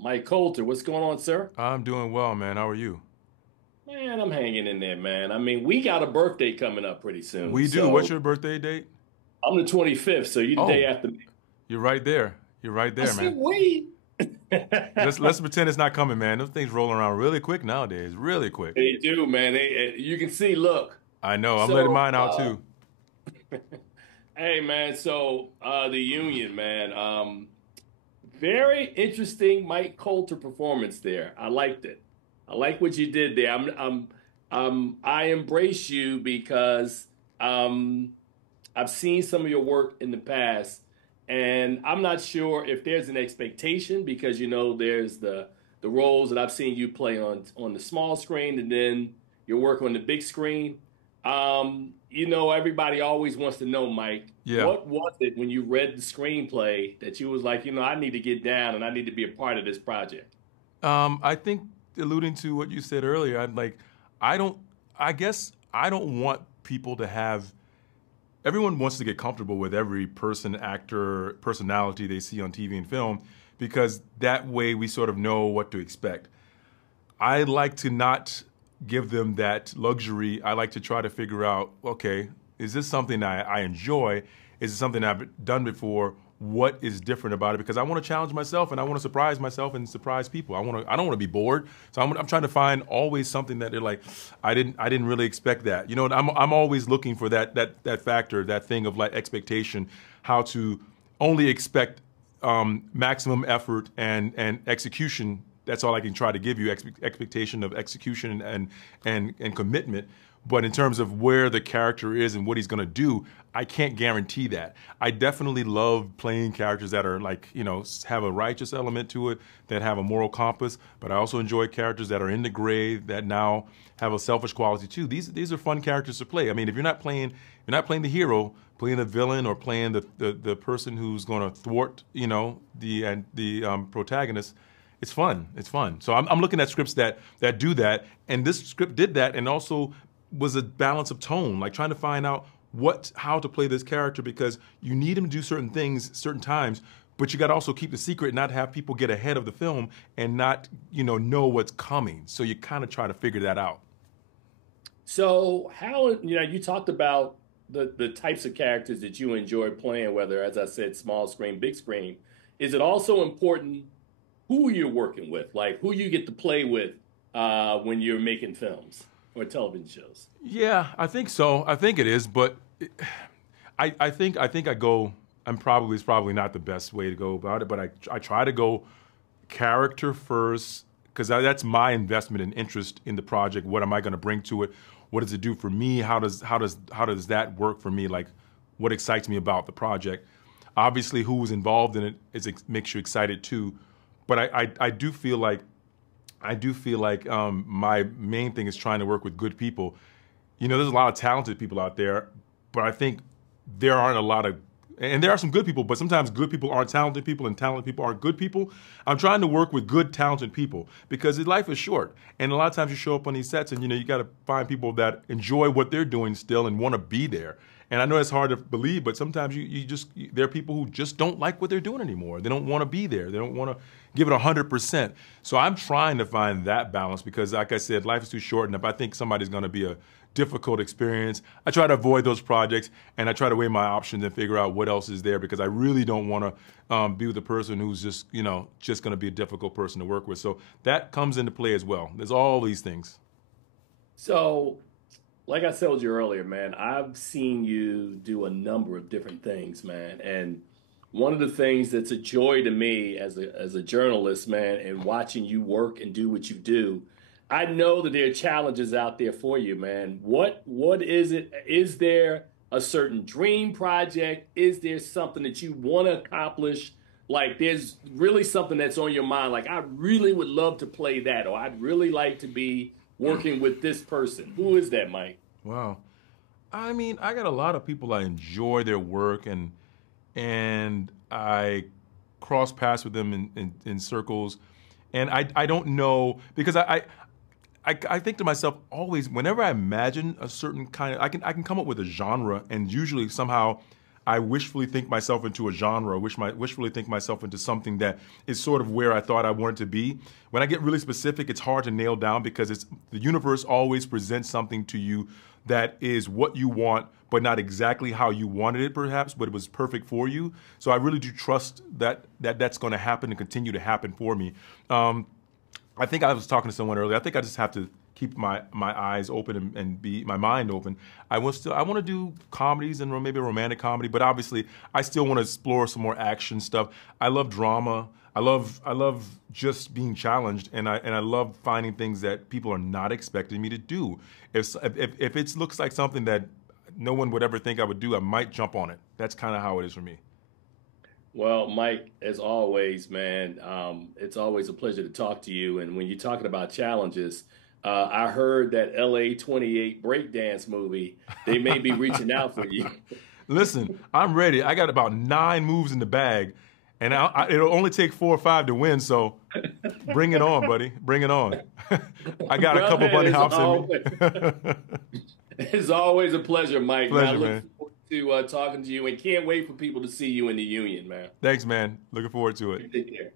Mike Colter, what's going on, sir? I'm doing well, man. How are you? Man, I'm hanging in there, man. I mean, we got a birthday coming up pretty soon. We do. What's So your birthday date? I'm the 25th, so you the day Oh, after me. you're right there. You're right I there, said, man. wait. Let's pretend it's not coming, man. Those things rolling around really quick nowadays. Really quick. They do, man. You can see, look. I know. I'm letting So, mine out too. hey, man. So, the union, man. Very interesting Mike Colter performance there. I liked it. I like what you did there. I embrace you because, I've seen some of your work in the past, and I'm not sure if there's an expectation because there's the roles that I've seen you play on the small screen, and then your work on the big screen. Everybody always wants to know, Mike, Yeah. what was it when you read the screenplay that you was like, I need to get down and I need to be a part of this project? I think alluding to what you said earlier, I'm like, I don't. I guess I don't want people to have. Everyone wants to get comfortable with every person, actor, personality they see on TV and film because that way we sort of know what to expect. I like to not give them that luxury. I like to try to figure out, okay, is this something I enjoy? Is it something I've done before? What is different about it? Because I want to challenge myself and I want to surprise myself and surprise people. I don't want to be bored. So I'm trying to find always something that they're like, I didn't really expect that. I'm always looking for that factor, that thing of like expectation, how to only expect maximum effort and execution. That's all I can try to give you, expectation of execution and commitment. But in terms of where the character is and what he's going to do, I can't guarantee that. I definitely love playing characters that are like, have a righteous element to it, that have a moral compass. But I also enjoy characters that are in the gray, that now have a selfish quality too. These are fun characters to play. I mean, if you're not playing the hero, playing the villain or playing the person who's going to thwart, the protagonist. It's fun. It's fun. So I'm looking at scripts that do that, and this script did that, and also was a balance of tone, like trying to find out how to play this character because you need him to do certain things, certain times, but you got to also keep the secret, and not have people get ahead of the film and not know what's coming. So you kind of try to figure that out. So how, you talked about the types of characters that you enjoy playing, whether, as I said, small screen, big screen. Is it also important who you're working with, like who you get to play with when you're making films or television shows? Yeah, I think so. I think it is, but I think I go. It's probably not the best way to go about it, but I try to go character first because that's my investment and interest in the project. What am I going to bring to it? What does it do for me? How does that work for me? Like, what excites me about the project? Obviously, who's involved in it makes you excited too. But I do feel like my main thing is trying to work with good people. There's a lot of talented people out there, but I think there aren't a lot of, and there are some good people, but sometimes good people aren't talented people and talented people aren't good people. I'm trying to work with good, talented people because life is short. And a lot of times you show up on these sets and, you got to find people that enjoy what they're doing still and want to be there. And I know it's hard to believe, but sometimes there are people who just don't like what they're doing anymore. They don't want to be there. They don't want to give it 100%. So I'm trying to find that balance because, like I said, life is too short. And if I think somebody's going to be a difficult experience, I try to avoid those projects and I try to weigh my options and figure out what else is there because I really don't want to be with a person who's just going to be a difficult person to work with. So that comes into play as well. There's all these things. So, like I told you earlier, man, I've seen you do a number of different things, man. And one of the things that's a joy to me as a journalist, man, and watching you work and do what you do, I know that there are challenges out there for you, man. What is it? Is there a certain dream project? Is there something that you want to accomplish? Like there's really something that's on your mind, like I really would love to play that, or I'd really like to be working with this person. Who is that, Mike? Wow. I mean, I got a lot of people I enjoy their work and I cross paths with them in circles. And I don't know because I think to myself always whenever I imagine a certain kind of I can come up with a genre and usually somehow I wishfully think myself into a genre, wishfully think myself into something that is sort of where I thought I wanted to be. When I get really specific, it's hard to nail down because the universe always presents something to you that is what you want, but not exactly how you wanted it, perhaps, but it was perfect for you. So I really do trust that's going to happen and continue to happen for me. I think I was talking to someone earlier. I think I just have to keep my eyes open and be my mind open. I want to do comedies and maybe a romantic comedy, but obviously I still want to explore some more action stuff. I love drama. I love just being challenged, and I love finding things that people are not expecting me to do. If it looks like something that no one would ever think I would do, I might jump on it. That's kind of how it is for me. Well, Mike, as always, man, it's always a pleasure to talk to you. And when you're talking about challenges, I heard that LA 28 breakdance movie, they may be reaching out for you. Listen, I'm ready. I got about 9 moves in the bag, and it'll only take 4 or 5 to win. So bring it on, buddy. Bring it on. I got a couple bunny hops in me. It's always a pleasure, Mike. Pleasure, I look man. forward to talking to you, and can't wait for people to see you in the union, man. Thanks, man. Looking forward to it. Take care.